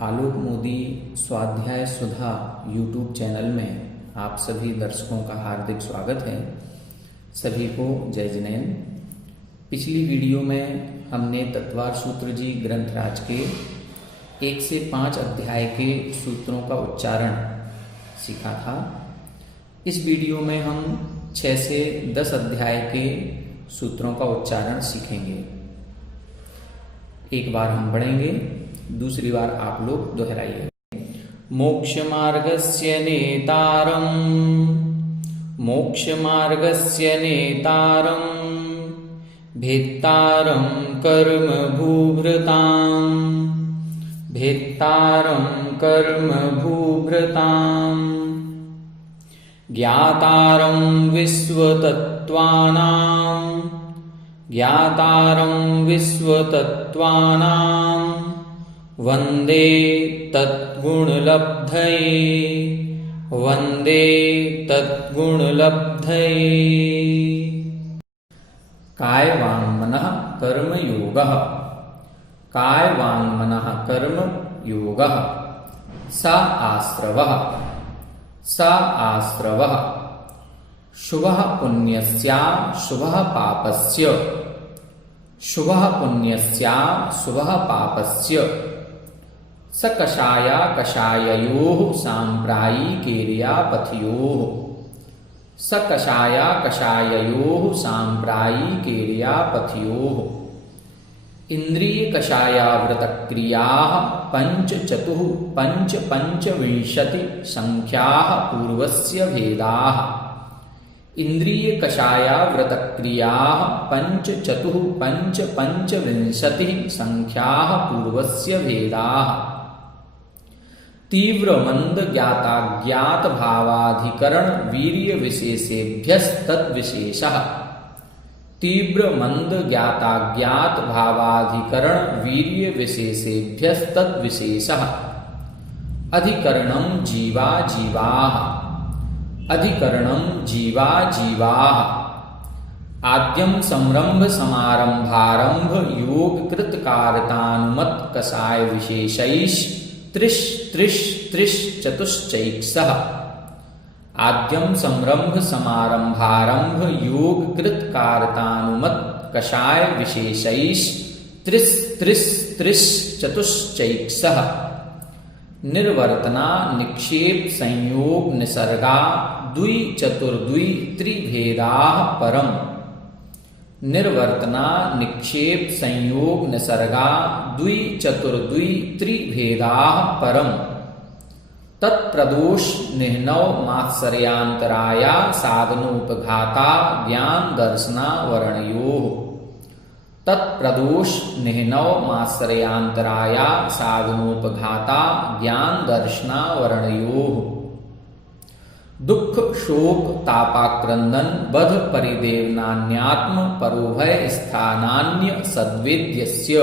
आलोक मोदी स्वाध्याय सुधा YouTube channel में आप सभी दर्शकों का हार्दिक स्वागत है। सभी को जय जिनेन्द्र। पिछली वीडियो में हमने तत्वार सूत्र जी ग्रंथराज के 1 से 5 अध्याय के सूत्रों का उच्चारण सीखा था। इस वीडियो में हम 6 से 10 अध्याय के सूत्रों का उच्चारण सीखेंगे। एक बार हम पढ़ेंगे, दूसरी बार आप लोग दोहराइए। मोक्षमार्गस्य नेतारं भेत्तारं कर्म भूभृतां ज्ञातारं विश्वतत्त्वानां वन्दे तद्गुणलब्धये। कायवाङ्मनः कर्मयोगः स आस्रवः शुभः पुण्यस्य शुभः पापस्य स कषाययोः साम्प्रायिकेर्यापथयोः इन्द्रियकषायावृतक्रियाः पञ्चविंशति संख्याः पूर्वस्य भेदाः। इन्द्रियकषायावृतक्रियाः पञ्चविंशति संख्याः पूर्वस्य भेदाः। तीव्रमंद ज्ञाताज्ञात भावाधिकरण वीर्य विशेषेभ्यस्तद्विशेषः। तीव्रमंद ज्ञाताज्ञात भावाधिकरण वीर्य विशेषेभ्यस्तद्विशेषः। अधिकरणं जीवा। आद्यं संरंभ समारंभारंभ योग कृतकारतानुमत कषाय विशेषैः त्रिश चतुश्चैक्षः। आद्यं संरंभ समारंभारंभ योग कृतकारतानुमत कषाय विशेषैः त्रिश चतुश्चैक्षः। निर्वर्तना निक्षेप संयोग निसर्गा द्वि चतुर्द्वि त्रिभेदाः परम्। निर्वर्तना निक्षेप संयोग निसर्गा द्वि चतुर्द्वि त्रिभेदाः परम्। तत्प्रदोष निह्नौ मात्सर्यान्तराया साधनोपघाता ज्ञान दर्शनावरणयोः। तत्प्रदोष निह्नौ मात्सर्यान्तराया साधनोपघाता ज्ञान दर्शनावरणयोः। दुख शोक तापाक्रंदन बध परिदेवनान्यात्म परोभय स्थानान्य सद्वेद्यस्य।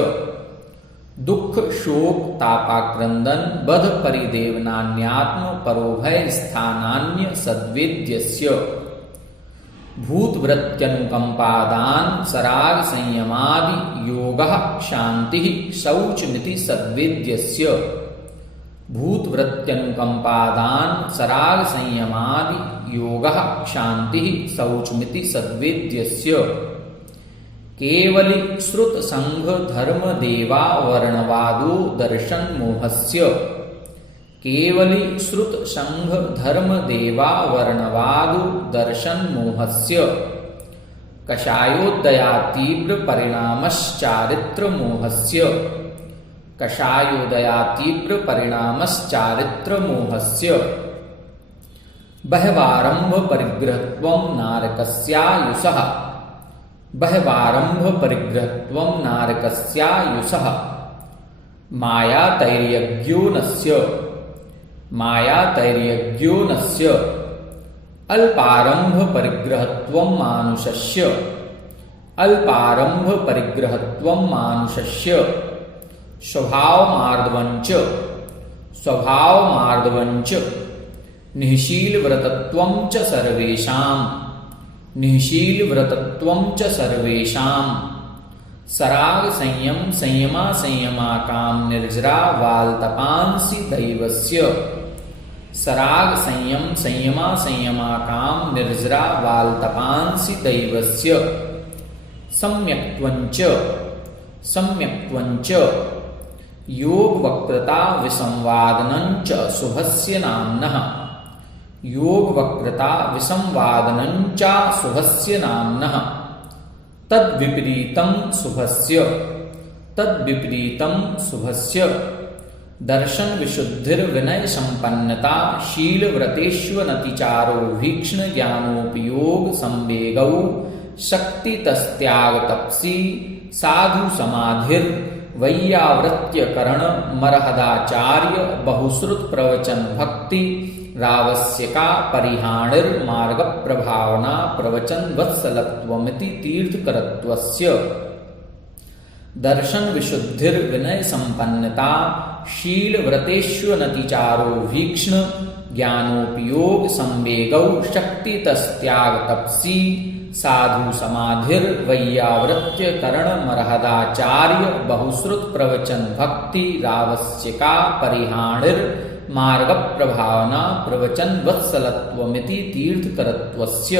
दुख शोक तापाक्रंदन बध परिदेवनान्यात्म परोभय स्थानान्य सद्वेद्यस्य। भूतवृत्त्यनुकंपादान सराग संयमादि योगः शांतिः शौचमिति सद्वेद्यस्य। भूतवृत्त्यनुकंपादान सराग संयमादि योगः शांतिः शौचमिति सद्वेद्यस्य। केवली श्रुत संघ धर्म देवा वर्णवादो दर्शन मोहस्य। केवली श्रुत संघ धर्म देवा वर्णवादो दर्शन मोहस्य। कषायोदया तीव्र परिणामश्चारित्र मोहस्य। कषायोदया तीव्र परिणामश्चारित्र मोहस्य। बह्वारंभ परिग्रहत्वं नारकस्यायुषः। बह्वारंभ परिग्रहत्वं नारकस्यायुषः। मायातैर्यज्ञो नस्य। अल्पारंभ परिग्रहत्वं मानुषस्य। स्वभावमार्दवञ्च निःशीलव्रतत्वं च सर्वेषां सराग संयम संयमा संयमा काम निर्जरा वालतपांसि दैवस्य। सराग संयम संयमा संयमा काम निर्जरा वालतपांसि दैवस्य। सम्यक्त्वञ्च सम्यक्त्वञ्च योग वक्रता विसंवादनञ्च शुभस्य नाम्नः। योग वक्रता विसंवादनञ्च शुभस्य नाम्नः। तद्विपरीतं शुभस्य तद्विपरीतं शुभस्य। दर्शन विशुद्धिर विनय संपन्नता शील व्रतेष्वनतिचारो भीक्ष्ण ज्ञानोपयोग संवेगौ शक्ति तस्त्याग तपसी साधु समाधिर वैयावृत्य करण मरहदाचार्य बहुश्रुत प्रवचन भक्ति रावस्यका परिहाणिर मार्ग प्रभावना प्रवचन वत्सलत्वमिति तीर्थकरत्वस्य। दर्शन विशुद्धिर विनय संपन्नता शील व्रतेष्वनतिचारो भीक्ष्ण ज्ञानोपयोग संवेगौ शक्ति तस्त्याग तपसी साधु समाधिर वैयावृत्य करण मरहदाचार्य बहुश्रुत प्रवचन भक्ति रावस्यका परिहाणिर मार्ग प्रभावना प्रवचन वत्सलत्वमिति तीर्थकरत्वस्य।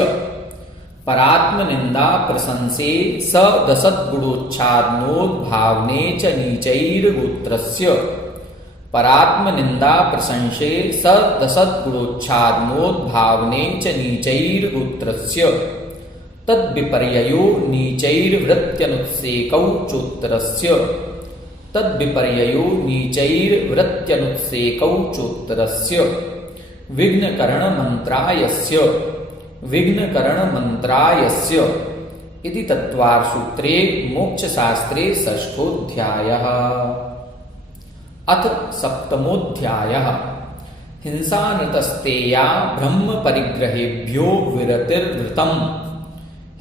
परात्म निंदा प्रशंसे स दसद्गुणोच्छादनोद्भावने च नीचैर्गोत्रस्य। परात्म निंदा प्रशंसे स दसद्गुणोच्छादनोद्भावने च नीचैर्गोत्रस्य। तद्विपर्ययो नीचैर्वृत्त्यनुत्सेकौ चोत्तरस्य। तद्विपर्ययो नीचैर्वृत्त्यनुत्सेकौ चोत्तरस्य। विघ्नकरण मंत्रायस्य विघ्नकरण मंत्रायस्य इति तत्त्वार्थसूत्रे मोक्षशास्त्रे षष्ठोऽध्यायः। अथ सप्तमोऽध्यायः। हिंसानृतस्तेया ब्रह्म परिग्रहेभ्यो विरतिर्वृतम्।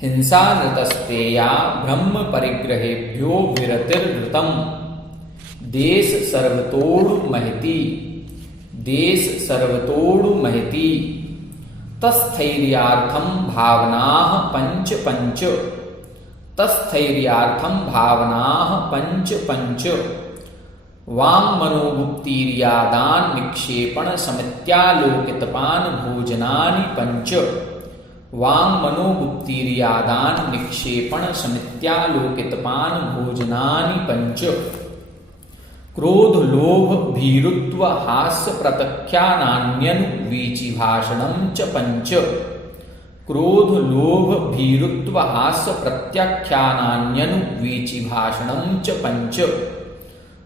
हिंसानृतस्तेया ब्रह्म परिग्रहेभ्यो विरतिर्वृतम्। देश सर्वतोडु महति देश सर्वतोडु महति। तस्थैर्यार्थं भावनाः पंच पंच। तस्थैर्यार्थं भावनाः पंच पंच। वाङ्मनोगुप्तीर्यादान निक्षेपण समित्यालोकितपान भोजनानि पंच। वाङ्मनोगुप्तीर्यादान निक्षेपण समित्यालोकितपान भोजनानि पंच। क्रोध लोभ भीरुत्व हास्य प्रतख्यानान्यनुवीचि भाषणं च पंच। क्रोध लोभ भीरुत्व हास्य प्रत्याख्यानान्यनुवीचि भाषणं च पंच।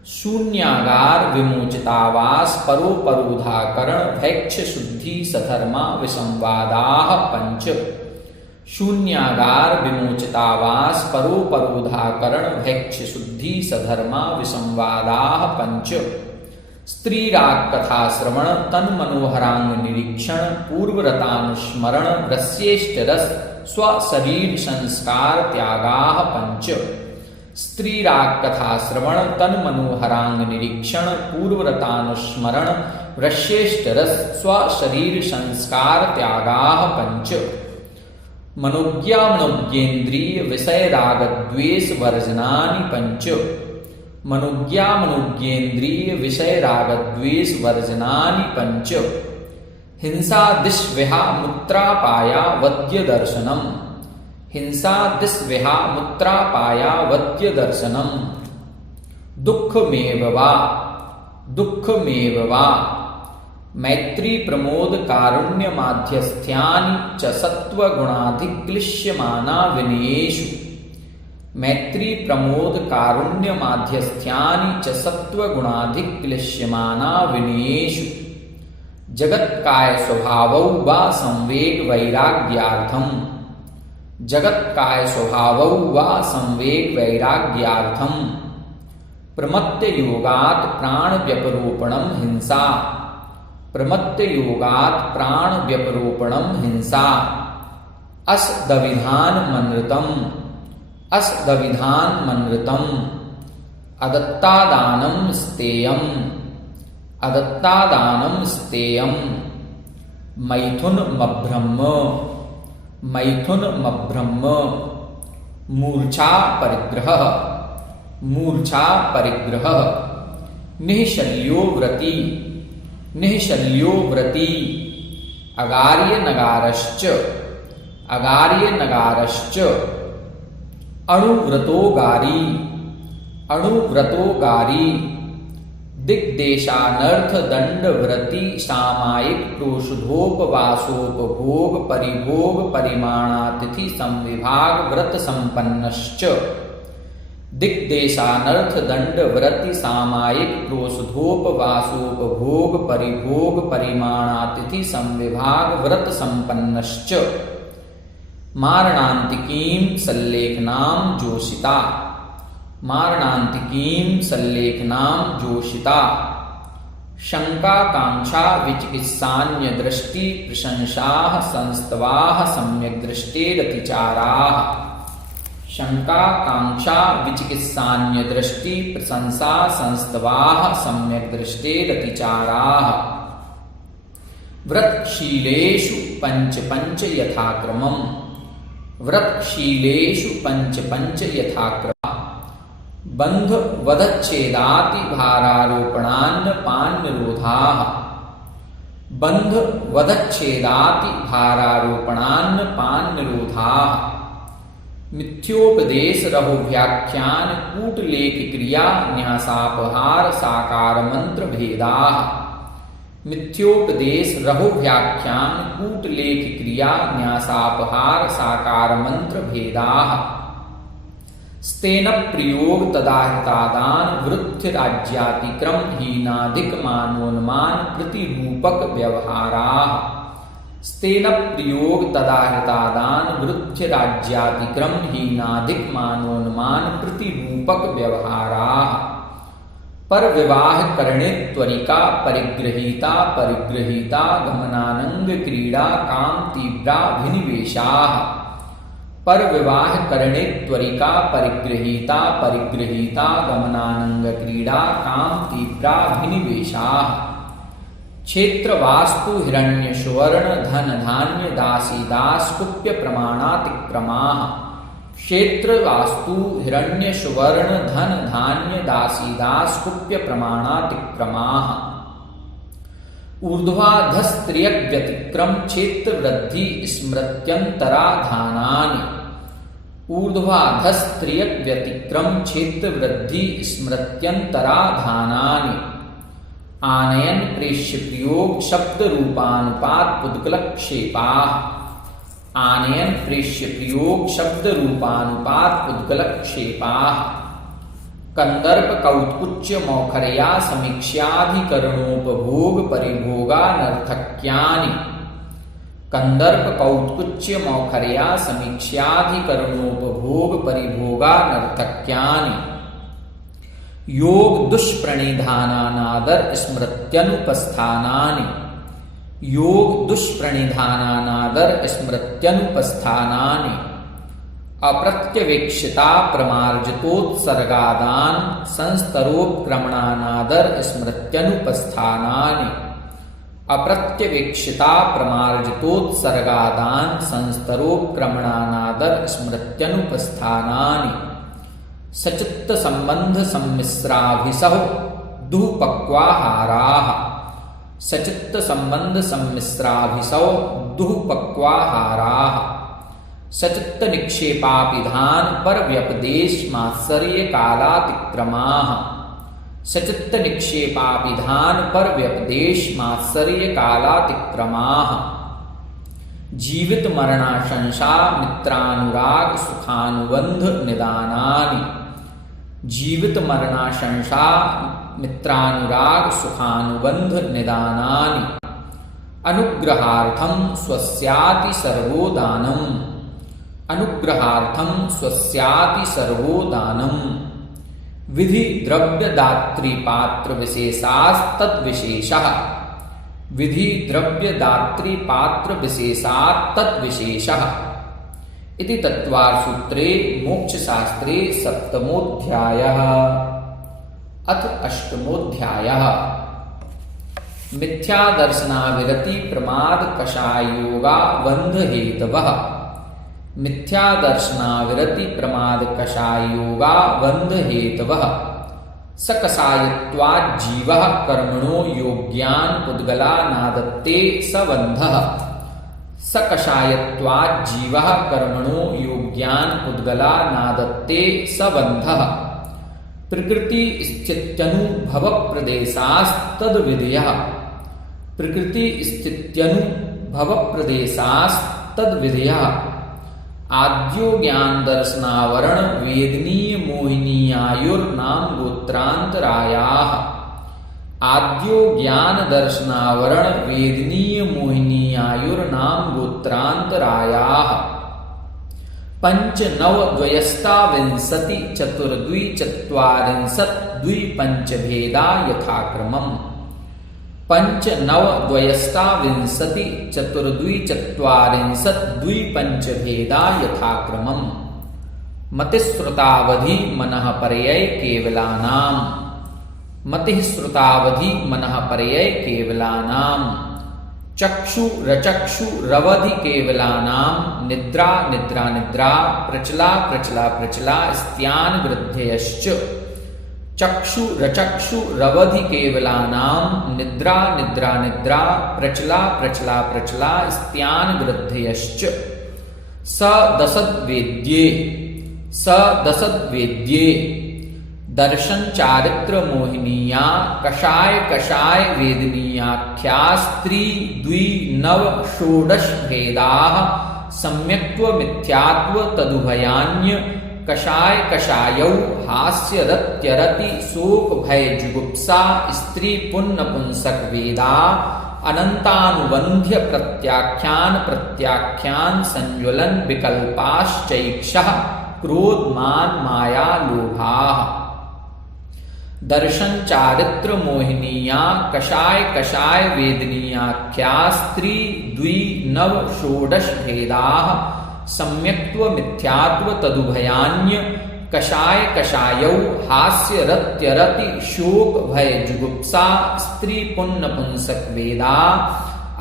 शून्यागार विमोचितावास परोपरोधाकरण भैक्ष शुद्धि सधर्मा विसंवादाः पंच। शून्यागार विमोचितावास परोपरोधाकरण भैक्ष शुद्धि सधर्मा विसंवादाः पंच। स्त्रीराग कथा श्रवण तन मनोहरांग निरीक्षण पूर्वरतानुस्मरण रस्येष्टरस स्वशरीर संस्कार त्यागाः पंच। स्त्रीराग कथा श्रवण तन मनोहरांग निरीक्षण पूर्वरतानुस्मरण रस्येष्टरस स्वशरीर संस्कार त्यागाः पंच। मनोज्ञा मनोज्ञेन्द्रिय विषय राग द्वेष वर्जनानि पंच। मनोज्ञा मनोज्ञेन्द्रिय विषय राग द्वेष वर्जनानि पंच। हिंसा दिश्विहा मुत्रापाया वद्य दर्शनम्। हिंसा दिश्विहा मुत्रापाया वद्य दर्शनम्। दुःखमेव वा मैत्री प्रमोद कारुण्य माध्यस्थ्यानि च सत्वगुणाधिक्लिश्यमाना विनयेषु। मैत्री प्रमोद कारुण्य माध्यस्थ्यानि च सत्वगुणाधिक्लिश्यमाना विनयेषु। जगत्काय स्वभावौ वा संवेग वैराग्यार्थम्। जगत्काय स्वभावौ वा संवेग वैराग्यार्थम्। प्रमत्त योगात् प्राण व्यपरोपणं हिंसा। प्रमत्त योगात् प्राण व्यपरोपणं हिंसा। अस्दविधान मनृतम्। अदत्तादानं स्तेयम्। मैथुन मब्रह्म। मूर्छा परिग्रह। मूर्छा परिग्रह। निःशल्यो व्रती, निःशल्यो व्रती। अगार्य नगारश्च, अगार्य नगारश्च। अणुव्रतोगारी, अणुव्रतोगारी। दिग्देशानर्थ दंड व्रती सामायिक प्रोषधोपवासोपभोग परिभोग परिमाणातिथि संविभाग व्रत संपन्नश्च। दिग्देशानर्थ दंड व्रति सामायिक प्रोषधोपवासोपभोग परिभोग परिमाणातिथि संविभाग व्रत संपन्नश्च। मारणांतिकीं सल्लेखनां जोषिता, मारणांतिकीं सल्लेखनां जोषिता। शंकाकांक्षा विचिकित्सान्य दृष्टि प्रशंसाः संस्तवाः सम्यक् दृष्टेरतिचाराः। शंकाकांक्षा विचिकित्सान्य दृष्टि प्रशंसा संस्तवाः सम्यक् दृष्टेरतिचाराः। व्रतशीलेषु पंच पंच यथाक्रमम्, व्रतशीलेषु पंच पंच यथाक्रमम्। बंध वधच्छेदाति भारारोपणान्न पान निरोधाः। बंध वधच्छेदाति भारारोपणान्न पान निरोधाः। मिथ्योपदेश रहो व्याख्यान कूटलेख क्रिया न्यासापहार साकार मंत्र भेदाः। मिथ्योपदेश रहो व्याख्यान कूटलेख क्रिया न्यासापहार साकार मंत्र भेदाः। स्तेन प्रयोग तदाहितादान वृत्ति राज्यातिक्रम हीनाधिक मानोन्मान प्रतिरूपक व्यवहाराः। स्तेन प्रयोग तदाहितादान वृत्ति राज्यातिक्रम हीनाधिक मानोन्मान प्रतिरूपक व्यवहाराः। पर विवाह करणे त्वरिका परिग्रहीता परिग्रहीता गमनानंग क्रीड़ा काम तीव्रा भिनिवेशाः। पर विवाह करणे त्वरिका परिग्रहीता परिग्रहीता गमनानंग क्रीड़ा काम तीव्रा भिनिवेशाः। क्षेत्र वास्तु हिरण्य सुवर्ण धन धान्य दासी दास कुप्य प्रमाणातिक्रमाः। क्षेत्र वास्तु हिरण्य सुवर्ण धन धान्य दासी दास कुप्य प्रमाणातिक्रमाः। ऊर्ध्वाधस्त्रियक व्यतिक्रम क्षेत्र वृद्धि स्मृत्यंतराधानानि। ऊर्ध्वाधस्त्रियक व्यतिक्रम क्षेत्र वृद्धि स्मृत्यंतराधानानि। आनयन प्रेष्य प्रयोग शब्द रूपानुपात पुद्गलक्षेपाः। आनयन प्रेष्य प्रयोग शब्द रूपानुपात पुद्गलक्षेपाः। कंदर्प कौत्कुच्य मौखर्या समीक्ष्याधिकरणोपभोग परिभोगानर्थक्यानि। कंदर्प कौत्कुच्य मौखर्या समीक्ष्याधिकरणोपभोग परिभोगानर्थक्यानि। योग दुष्प्रणिधानानादर स्मृत्यनुपस्थानानि। योग दुष्प्रणिधानानादर स्मृत्यनुपस्थानानि। अप्रत्यवेक्षिता प्रमार्जितोत्सर्गादान संस्तरोपक्रमणानादर स्मृत्यनुपस्थानानि। अप्रत्यवेक्षिता प्रमार्जितोत्सर्गादान संस्तरोपक्रमणानादर स्मृत्यनुपस्थानानि। सचित्त संबंध सम्मिश्राभिसौ दुःपक्वाहाराः। सचित्त संबंध सम्मिश्राभिसौ दुःपक्वाहाराः। सचित्त निक्षेपापिधान पर व्यपदेश मात्सर्य कालातिक्रमाः। सचित्त निक्षेपापिधान पर व्यपदेश मात्सर्य कालातिक्रमाः। जीवित मरणाशंसा मित्रानुराग सुखानुबंध निदानानि। जीवित मरणाशंसा मित्रानुराग सुखानुबंध निदानानि। अनुग्रहार्थम स्वस्याति सर्वोदानम्। अनुग्रहार्थम स्वस्याति सर्वोदानम्। विधि द्रव्य दात्री पात्र विशेषास्तद्विशेषः। विधि द्रव्य दात्री पात्र विशेषात् तद्विशेषः। इति तत्त्वार्थसूत्रे मोक्षशास्त्रे सप्तमोऽध्यायः। अथ अष्टमोऽध्यायः। मिथ्यादर्शनाविरति प्रमाद कषायोगा बंध हेतवः। मिथ्यादर्शनाविरति प्रमाद कषायोगा बंध हेतवः सकसायत्वाज्जीवः कर्मणो योग्यान पुद्गला नादत्ते सबन्धः सकषायत्वाज्जीवः कर्मणो योग्यान पुद्गला नादत्ते सबन्धः प्रकृति स्थित्यनुभव प्रदेशास्तद्विधयः प्रकृति स्थित्यनुभव प्रदेशास्तद्विधयः आद्यो ज्ञान दर्शनावरण वेदनीय मोहिनीयायुर्नाम गोत्रांतरायाः आद्यो ज्ञान दर्शनावरण वेदनीय मोहिनीयायुर्नाम गोत्रांतरायाः पंच नव द्वयस्ताविंशति चतुर्द्विचत्वारिंशत् द्विपंचभेदा यथाक्रमम् पंच नव द्वयस्ताविंशति चतुर्द्विचत्वारिंशत् द्विपंचभेदा यथाक्रमम् मतिश्रुतावधि मनः पर्यय केवलानाम् मतिः श्रुतावधि मनः पर्यय केवलानाम् चक्षु रचक्षु रवधि केवलानाम् निद्रा निद्रा निद्रा प्रचला प्रचला प्रचला स्त्यान वृद्धयश्च चक्षु रचक्षु रवधि केवलानाम् निद्रा निद्रा निद्रा प्रचला प्रचला प्रचला स्त्यान वृद्धयश्च सदसद्वेद्ये दर्शन चारित्र मोहिनीया कषाय कषाय वेदनीयाख्या स्त्री द्वि नव षोडश भेदाः सम्यक्त्व मिथ्यात्व तदुभयान्य कषाय कषायौ हास्य रत्यरति शोक भय जुगुप्सा स्त्री पुन्न पुंसक वेदा अनंतानुबंध्य प्रत्याख्यान प्रत्याख्यान संज्वलन विकल्पाश्चैक्षः क्रोध मान माया लोभाः दर्शन चारित्र मोहिनीया कषाय कषाय वेदनीयाख्या स्त्री द्वि नव षोडश भेदाः सम्यक्त्व मिथ्यात्व तदुभयान्य कषाय कषायौ हास्य रत्यरति शोक भय जुगुप्सा स्त्री पुन्न पुंसक वेदा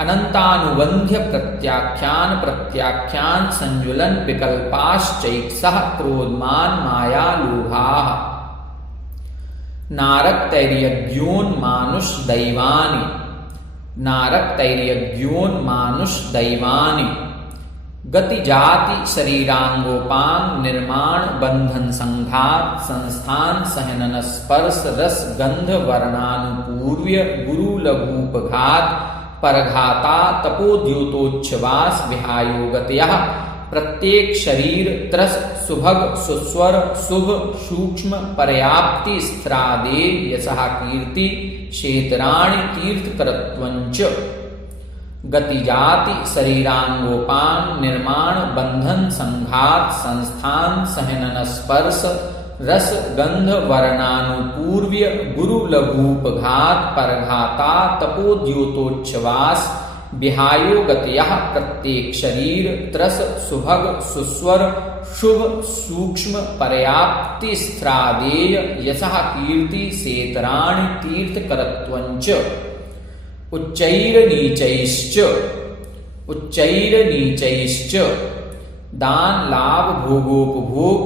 अनंतानुबंध्य प्रत्याख्यान प्रत्याख्यान संज्वलन विकल्पाश्चैक्षः क्रोधमान माया लोभाः नारक्तैर्यज्ञोन्मानुष दैवानि गति जाति शरीरांगोपांग निर्माण बंधन संघात संस्थान सहनन स्पर्श रस गंध वर्णानुपूर्व्य गुरु लघूपघात परघाता तपोद्योतोच्छवास विहायोगतयः प्रत्येक शरीर त्रस सुभग सुस्वर शुभ सूक्ष्म पर्याप्ति स्थिरादे यशः कीर्ति क्षेत्राणि तीर्थकरत्वञ्च गति जाति शरीरांगोपांग निर्माण बंधन संघात संस्थान सहनन स्पर्श रस गंध वर्णानुपूर्व्य गुरु लघूपघात परघाता तपोद्योतोच्छवास विहायोगतयः प्रत्येक शरीर त्रस सुभग सुस्वर शुभ सूक्ष्म पर्याप्ति स्थिरादेय यशः कीर्ति क्षेत्राणि तीर्थकरत्वञ्च उच्चैर्नीचैश्च दान लाभ भोगोपभोग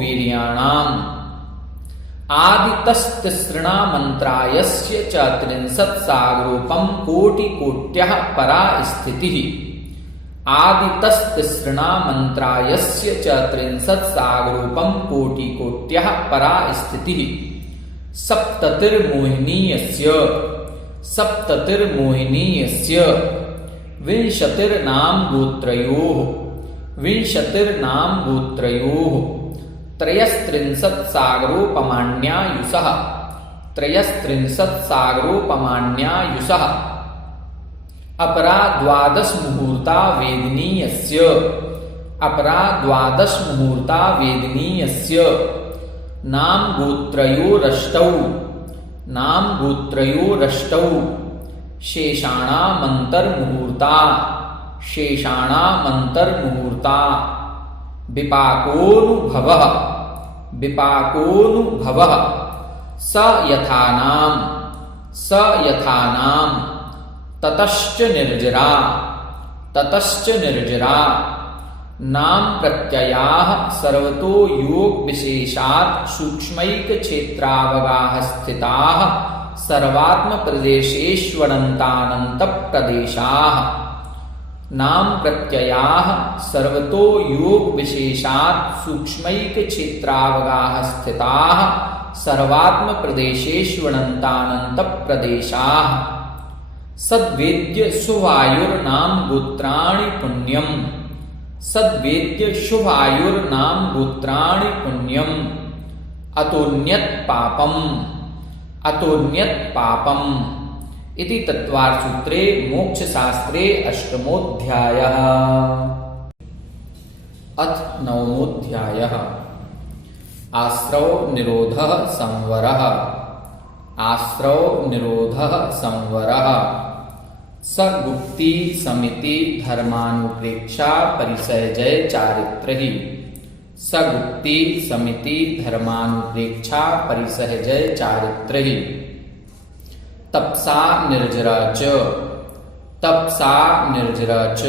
वीर्याणाम् आदितस्तिसृणा मंत्रायस्य च त्रिंशत्सागरोपम कोटिकोट्यः परा स्थितिः आदितस्तिसृणा मंत्रायस्य च त्रिंशत्सागरोपम कोटिकोट्यः परा स्थितिः सप्ततिर्मोहिनीयस्य विंशतिर्नाम गोत्रयोः त्रयस्त्रिंशत्सागरोपमाण्यायुषः अपरा द्वादश मुहूर्ता वेदनीयस्य नाम गोत्रयोरष्टौ शेषाणामन्तर्मुहूर्ता विपाकोनुभवः स यथानाम ततश्च निर्जरा, ततश्च निर्जरा। नाम प्रत्ययाः सर्वतो योग विशेषात् सूक्ष्मैक क्षेत्रावगाः स्थिताः सर्वात्म प्रदेशेष्वनन्तानन्त प्रदेशाः। नाम प्रत्ययाः सर्वतो योग विशेषात् सूक्ष्मैक क्षेत्रावगाः स्थिताः सर्वात्म प्रदेशेष्वनन्तानन्त प्रदेशाः। सद्वेद्य सुवायुर्नाम गोत्राणि पुण्यम, सद्वेद्य शुभायुर्नाम गोत्राणि पुण्यम। अतोन्यत पापम, अतोन्यत पापम। इति तत्त्वार्थसूत्रे मोक्षशास्त्रे अष्टमोऽध्यायः। अथ नवमोऽध्यायः। आश्रव निरोधः संवरः, आश्रव निरोधः संवरः। सगुप्ती समिति धर्मानुप्रेक्षा परिसहजय चारित्रहि, सगुप्ती समिति धर्मानुप्रेक्षा परिसहजय चारित्रहि। तपसा निर्जरा च, तपसा निर्जरा च।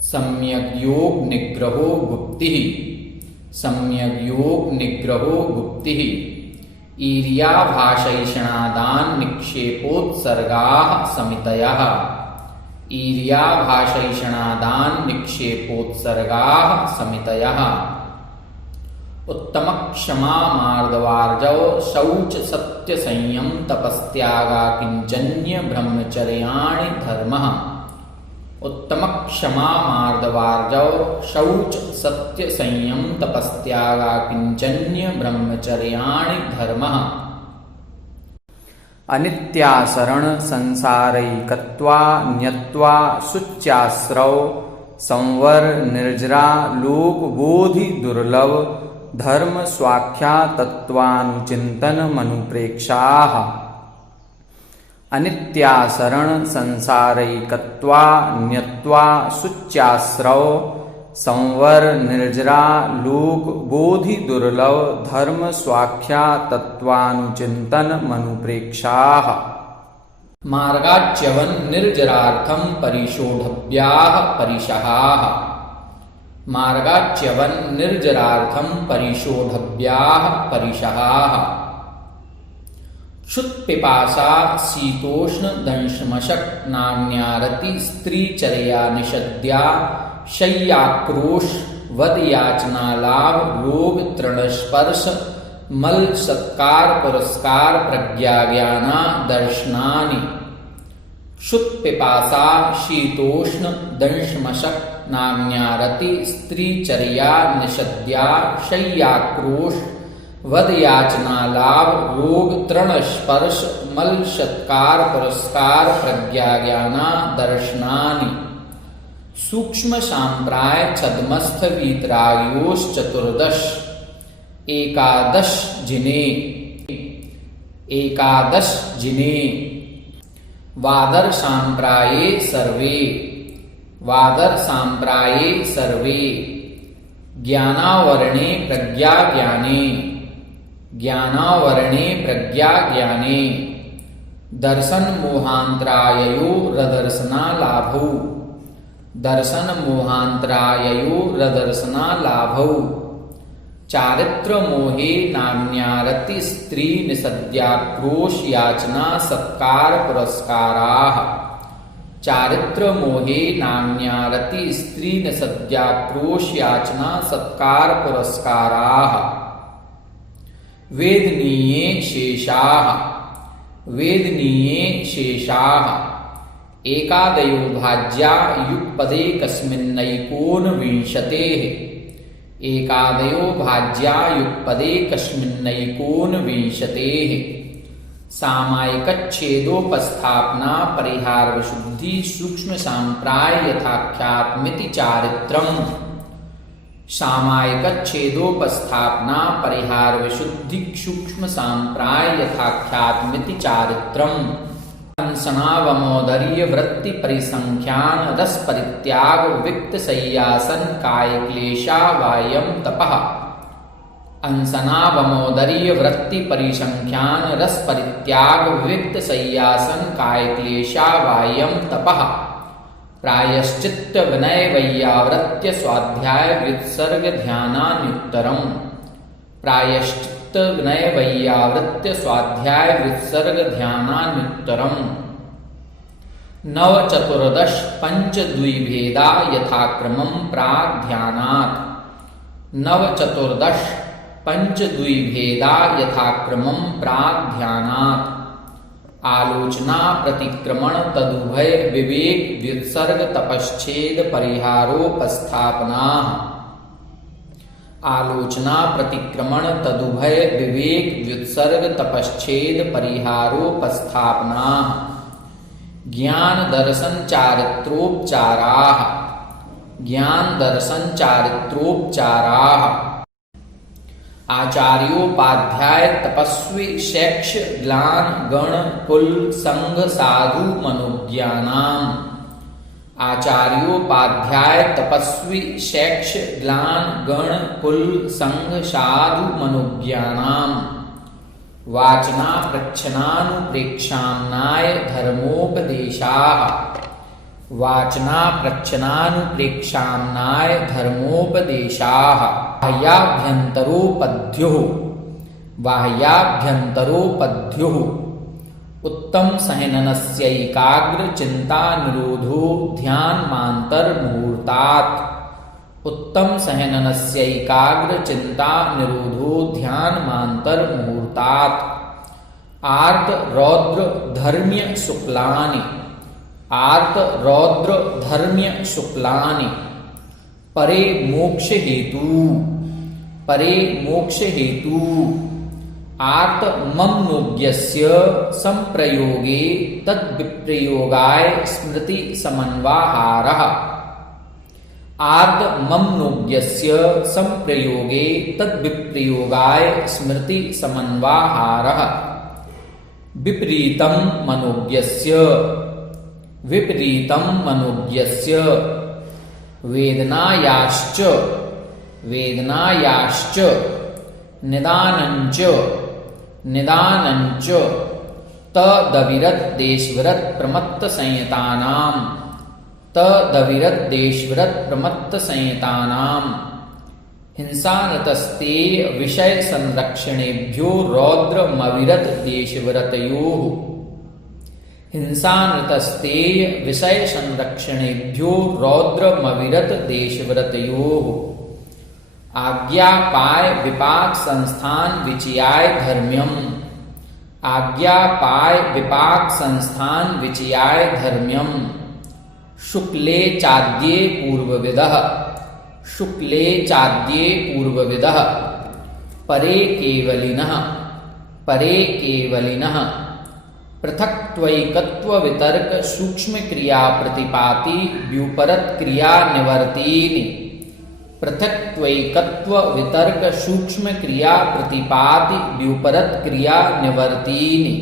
सम्यग् योग निग्रहो गुप्तिः, सम्यग् योग निग्रहो गुप्तिः। ईर्याभाषैषणादान निक्षेपोत्सर्गाः समितयः, ईर्याभाषैषणादान निक्षेपोत्सर्गाः समितयः। उत्तमक्षमा मार्दवार्जव शौच सत्य संयम तपस्त्यागा किंचन्य ब्रह्मचर्याणि धर्मः। उत्तमक्षमा मार्दवार्जव शौच सत्य संयम तपस्त्यागा किंचन्य ब्रह्मचर्याणि धर्मः। अनित्यासरण संसारैकत्वा न्यत्वा शुच्याश्रव संवर निर्जरा लोक बोधि दुर्लभ धर्म स्वाख्या तत्वानुचिंतन मनुप्रेक्षाः। अनित्यासरण संसारैकत्वा न्यत्वा शुच्याश्रव संवर निर्जरा लोक बोधि दुर्लभ धर्म स्वाख्या तत्वानुचिंतन मनुप्रेक्षाः। मार्गाच्यवन निर्जरार्थम परिशोढव्याः परिशहाः, मार्गाच्यवन निर्जरार्थम परिशोढव्याः परिशहाः। क्षुत्पिपासा शीतोष्ण दंशमशक नान्यारति स्त्रीचर्या निषद्या शय्याक्रोश वद याचना लाभ रोग तृणस्पर्श मल सत्कार पुरस्कार प्रज्ञा ज्ञाना दर्शनानि। क्षुत्पिपासा शीतोष्ण दंशमशक नान्यारति स्त्रीचर्या निषद्या शय्याक्रोश वद याचना लाभ रोग तृण स्पर्श मल सत्कार पुरस्कार प्रज्ञा ज्ञाना दर्शनानि। सूक्ष्म सांप्राय छद्मस्थ वीतरागयोश्चतुर्दश एकादश जिने, एकादश जिने। वादर सांप्राये सर्वे, वादर सांप्राये सर्वे। ज्ञानावरणे प्रज्ञा ज्ञाने, ज्ञानावरणे प्रज्ञा ज्ञाने। दर्शन मोहांतराययो रदर्शना लाभौ, दर्शन मोहांतराययो रदर्शना लाभौ। चारित्र मोहे नान्यारति स्त्री निषद्याक्रोश याचना सत्कार पुरस्काराः। चारित्र मोहे नान्यारति स्त्री निषद्याक्रोश याचना सत्कार पुरस्काराः। वेदनीये शेषाः, वेदनीये शेषाः। एकादयो भाज्या युगपदे कस्मिन्नैकोनविंशतेः, एकादयो भाज्या युगपदे कस्मिन्नैकोनविंशतेः। सामायिकच्छेदोपस्थापना परिहार विशुद्धि सूक्ष्म सांप्राय यथाख्यात्मिति चारित्रम्। सामायिकच्छेदोपस्थापना परिहार विशुद्धि सूक्ष्म सांप्राय यथाख्यात्मिति चारित्रम्। अंसनावमोदर्य वृत्ति परिसंख्यान रस परित्याग विक्त सय्यासन काय क्लेशा वायम तपः। अंसनावमोदरीय वृत्ति परिसंख्यान रस परित्याग विविक्त सय्यासन कायक्लेशा वायम तपः प्रायश्चित्त विनय वैयावृत्य स्वाध्याय व्युत्सर्ग ध्यानान्युत्तरम। प्रायश्चित्त विनय वैयावृत्य स्वाध्याय व्युत्सर्ग ध्यानान्युत्तरम। नव चतुर्दश पंच द्विभेदा यथाक्रमं प्राग ध्यानात्। नव चतुर्दश पंच द्विभेदा यथाक्रमं प्राग ध्यानात्। आलोचना प्रतिक्रमण तदुभय विवेक व्युत्सर्ग तपश्चेद परिहारोपस्थापनाः। आलोचना प्रतिक्रमण तदुभय विवेक व्युत्सर्ग तपश्चेद परिहारोपस्थापनाः। ज्ञान दर्शन चारित्रोपचाराः। ज्ञान दर्शन चारित्रोपचाराः। आचार्योपाध्याय तपस्वी शैक्ष ग्लान गण कुल संघ साधु मनोज्ञानाम्। आचार्योपाध्याय तपस्वी शैक्ष ग्लान गण कुल संघ साधु मनोज्ञानाम्। वाचना प्रच्छनानुप्रेक्षाम्नाय धर्मोपदेशाः। वाचना प्रच्छनानुप्रेक्षाम्नाय धर्मोपदेशाः। बाह्याभ्यन्तरोपद्युः। बाह्याभ्यन्तरोपद्युः। उत्तम सहननस्यैकाग्र चिंता निरोधो ध्यानमान्तर्मुहूर्तात्। उत्तम सहननस्यैकाग्र चिंता निरोधो ध्यानमान्तर्मुहूर्तात्। आर्त रौद्र धर्म्य शुक्लानि। आर्त रौद्र धर्म्य शुक्लानि। परे मोक्ष हेतु। परे मोक्ष हेतु। आर्त मम्नोज्ञस्य संप्रयोगे तद्विप्रयोगाय स्मृति समन्वाहारः। आर्त मम्नोज्ञस्य संप्रयोगे तद्विप्रयोगाय स्मृति समन्वाहारः। विपरीतं मनोज्ञस्य। विपरीतं मनोज्ञस्य। वेदनायाश्च। वेदनायाश्च। निदानञ्च। निदानञ्च। तदविरत देशविरत प्रमत्त संयतानाम्। तदविरत देशविरत प्रमत्त संयतानाम्। हिंसानतस्ते विषय संरक्षणेभ्यो रौद्रमविरत देशविरतयोः। हिंसानतस्ते विषय संरक्षणेभ्यो रौद्रमविरत देशव्रतयोः। आज्ञापाय विपाक संस्थान विचयाय धर्म्यम्। आज्ञापाय विपाक संस्थान विचयाय धर्म्यम्। शुक्ले चाद्ये पूर्वविदः। शुक्ले चाद्ये पूर्वविदः। परे केवलिनः। परे केवलिनः। पृथक्त्वैकत्व वितर्क सूक्ष्म क्रिया प्रतिपाति व्युपरत क्रिया निवर्तीनि। पृथक्त्वैकत्व वितर्क सूक्ष्म क्रिया प्रतिपाति व्युपरत क्रिया निवर्तीनि।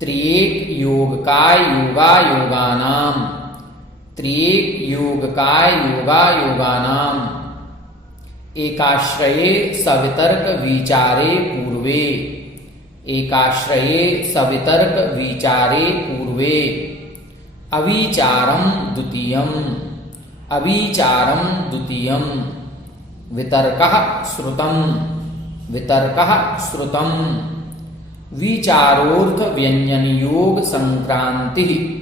त्रिएक योगकाय योगायोगानाम्। त्रिएक योगकाय योगायोगानाम्। एकाश्रये सवितर्क विचारे पूर्वे। एकाश्रये सवितर्क विचारे पूर्वे। अविचारं द्वितीयम्। अविचारं द्वितीयम्। वितर्कः श्रुतम्। वितर्कः श्रुतम्। विचारोर्थ व्यंजन योग संक्रांतिः।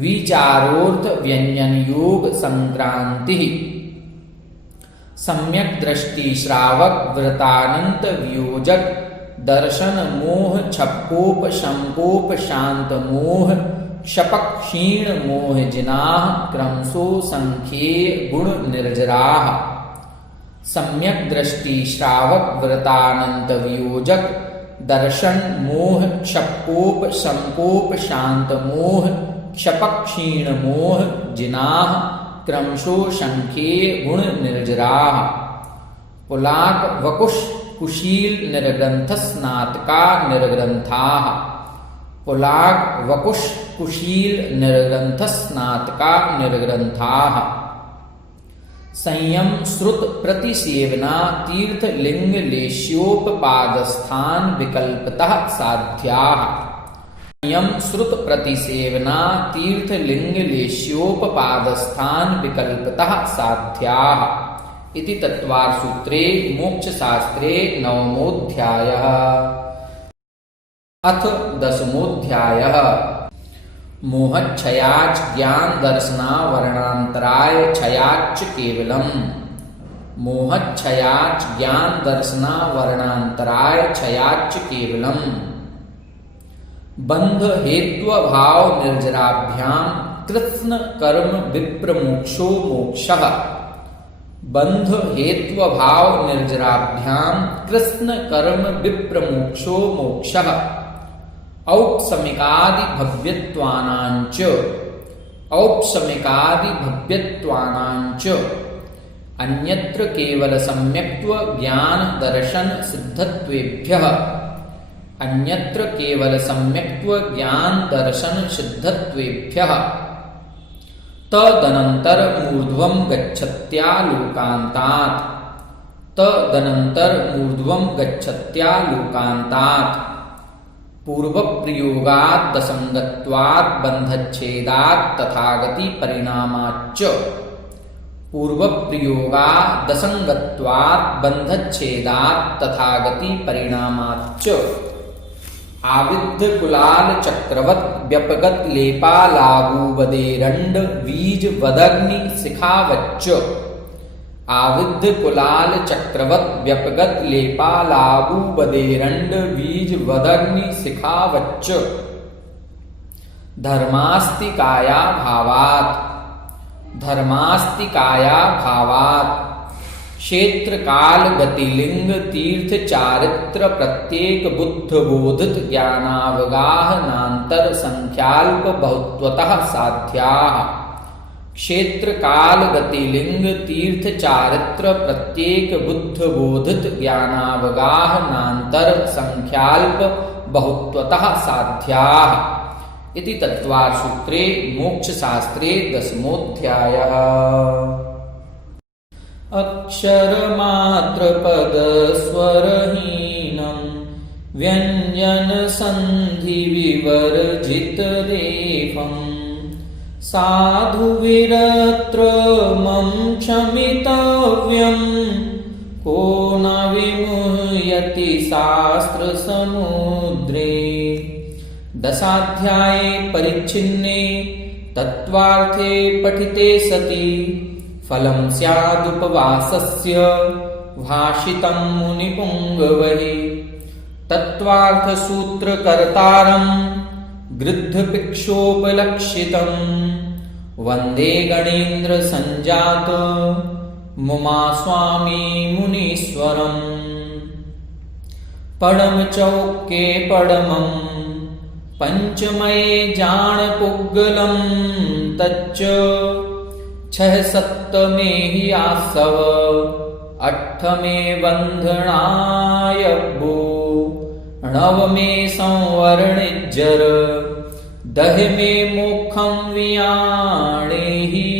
विचारोर्थ व्यंजन योग संक्रांतिः। सम्यक दृष्टि श्रावक वृतानंत वियोजक दर्शन मोह छप्पोप शंकोप शांत मोह शपक क्षीण मोह जिनाह क्रमशो संख्ये गुण निर्जराः। सम्यक दृष्टि श्रावक वृतानंत वियोजक दर्शन मोह छप्पोप शंकोप शांत मोह शपक क्षीण मोह जिनाह क्रमशो संख्ये गुण निर्जराः। पुलाक वकुश कुशील निर्ग्रंथस्नातका निर्ग्रंथाः। पुलाक वकुश कुशील निर्ग्रंथस्नातका निर्ग्रंथाः। संयम श्रुत प्रतिसेवना तीर्थलिंग लेश्योपपादस्थान विकल्पतः साध्याः। संयम श्रुत प्रतिसेवना तीर्थलिंग लेश्योपपादस्थान विकल्पतः साध्याः इति तत्त्वार्थसूत्रे मोक्षशास्त्रे नवमोऽध्यायः। अथ दशमोऽध्यायः। मोहक्षयाच् ज्ञान दर्शनावरणान्तराय क्षयाच्च केवलम्। मोहक्षयाच् ज्ञान दर्शनावरणान्तराय क्षयाच्च केवलम्। बंध हेत्वभाव निर्जराभ्यां कृत्स्न कर्म विप्रमोक्षो मोक्षः। बंध हेत्वभाव निर्जराभ्यां कृत्स्न कर्म विप्रमोक्षो मोक्षः। औपसमिकादिभव्यत्वानाञ्च औपसमिकादिभव्यत्वानाञ्च अन्यत्र केवल सम्यक्त्व ज्ञान दर्शन सिद्धत्वेभ्यः। अन्यत्र केवल सम्यक्त्व ज्ञान दर्शन सिद्धत्वेभ्यः तदनन्तर मूर्ध्वं गच्छत्यालोकान्तात्। तदनन्तर मूर्ध्वं गच्छत्यालोकान्तात्। पूर्वप्रयोगात् दसंगत्वात् बन्धच्छेदात् तथागति परिणामाच्च। पूर्वप्रयोगात् दसंगत्वात् बन्धच्छेदात् तथागति परिणामाच्च। आविद्ध कुलाल चक्रवत् व्यपगत लेपालागूवदेरण्ड बीज वदग्नि शिखावच्च। आविद्ध कुलाल चक्रवत् व्यपगत लेपालागूवदेरण्ड बीज वदग्नि शिखावच्च। धर्मास्तिकाया भावात्। धर्मास्तिकाया भावात् क्षेत्र काल गतिलिंग तीर्थ चारित्र प्रत्येक बुद्ध बोधित ज्ञानावगाहनांतर संख्याल्प बहुत्वतः साध्याः। क्षेत्र काल गतिलिंग तीर्थ चारित्र प्रत्येक बुद्ध बोधित ज्ञानावगाहनांतर संख्याल्प बहुत्वतः साध्याः इति तत्त्वार्थसूत्रे मोक्षशास्त्रे दशमोऽध्यायः। अक्षरमात्रपदस्वरहीनं व्यञ्जनसन्धिविवर्जितदेहं साधुविरत्र मम क्षमितव्यं को न विमुह्यति शास्त्रसमुद्रे। दशाध्याये परिच्छिन्ने तत्त्वार्थे पठिते सति फलं स्यादुपवासस्य भाषितं मुनिपुङ्गवैः। तत्त्वार्थसूत्रकर्तारं गृद्धपिक्षोपलक्षितं वन्दे गणेन्द्रसञ्जात मुमास्वामी मुनीश्वरम्। पडमचौके पडमं पंचमये जाणपुग्गलं तच्च छह सप्तमे हि आसव अट्ठमे बन्धनायब्बो नवमे संवर्णिज्जर दहमे मोक्षं वियाणेहि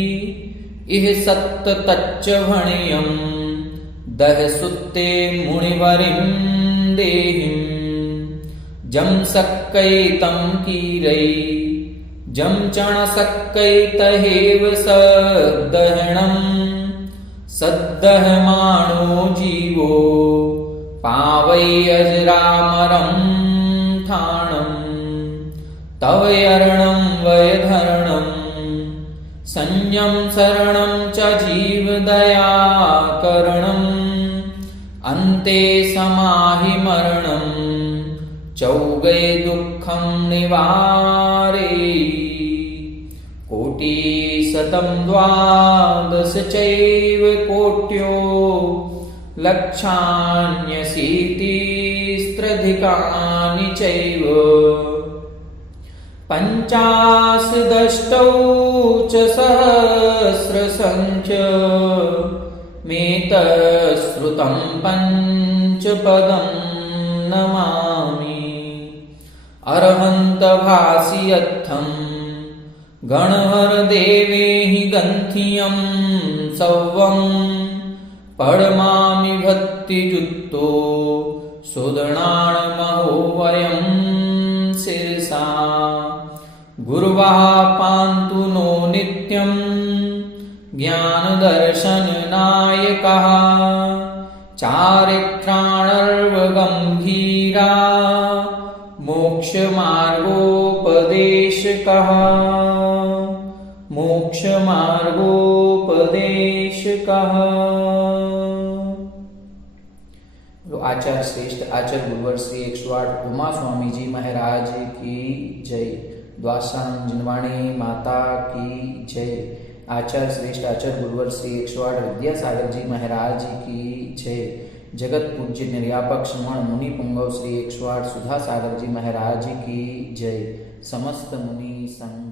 इह सत्त तच्च भणियं दह सुत्ते मुनिवरिं देहिं जम सक्कैतं कीरै जम चणसक्कैतहेव सद्दहणं सद्दहमानो जीवो पावै अजरामरं ठाणं तव अरणं वयधरणं संयम शरणं च जीवदयाकरणं अन्ते समाहि मरणं चौगै दुःखं निवारे कोटिशतं द्वादश चैव कोट्यो लक्षाण्यशीतिस्त्रधिकानि चैव पञ्चाशदष्टौ च सहस्रसङ्ख्य मेतश्रुतं पञ्चपदं नमामि। अरहन्त भासि यत्थं गणहर देवेहि गन्थियं सौवं पडमामि भक्तियुक्तो सुदणाणमहो वयं शिरसा गुरवः पान्तु नो नित्यं ज्ञानदर्शननायकः चारित्राणर्वगम्भीरा मोक्षमार्गोपदेशकः मोक्षमार्गोपदेशकः। आचार्य श्रेष्ठ आचार्य गुरुवर श्री 108 उमा स्वामी जी महाराज की जय। द्वादशानंद जिनवाणी माता की जय। आचार्य श्रेष्ठ आचार्य गुरुवर श्री 108 विद्यासागर जी महाराज की जय। जगत पूज्य निर्यापक श्रमण मुनि पुंगव श्री 108 सुधा सागर जी महाराज की जय। समस्त मुनि संग